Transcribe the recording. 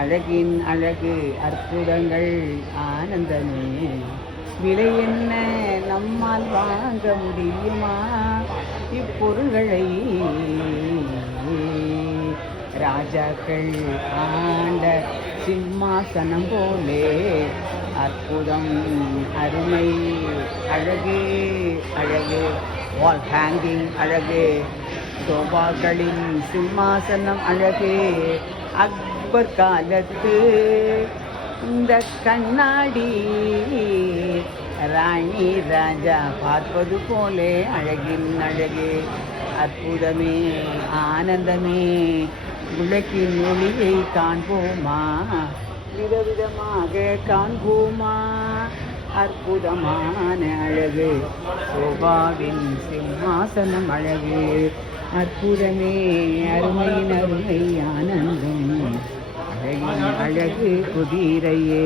அழகின் அழகு அற்புதங்கள் ஆனந்தமே. விலை என்ன நம்மால் வாங்க முடியுமா இப்பொருள்களை? ராஜாக்கள் ஆண்ட சிம்மாசனம் போலே அற்புதம் அருமை அழகே அழகே. வால் ஹேங்கிங் அழகே, சோபாக்களின் சிம்மாசனம் அழகே. அக்பர் காலத்து இந்த கண்ணாடி ராணி ராஜா பார்ப்பது போலே அழகின் அழகே அற்புதமே ஆனந்தமே. உலகின் ஒளியை காண்போமா, விதவிதமாக காண்போமா. அற்புதமான அழகு சோபாவின் சிம்மாசனம் அழகு அற்புதமே அருமையின் அருமை ஆனந்தம். அழகின் அழகு குதிரையே.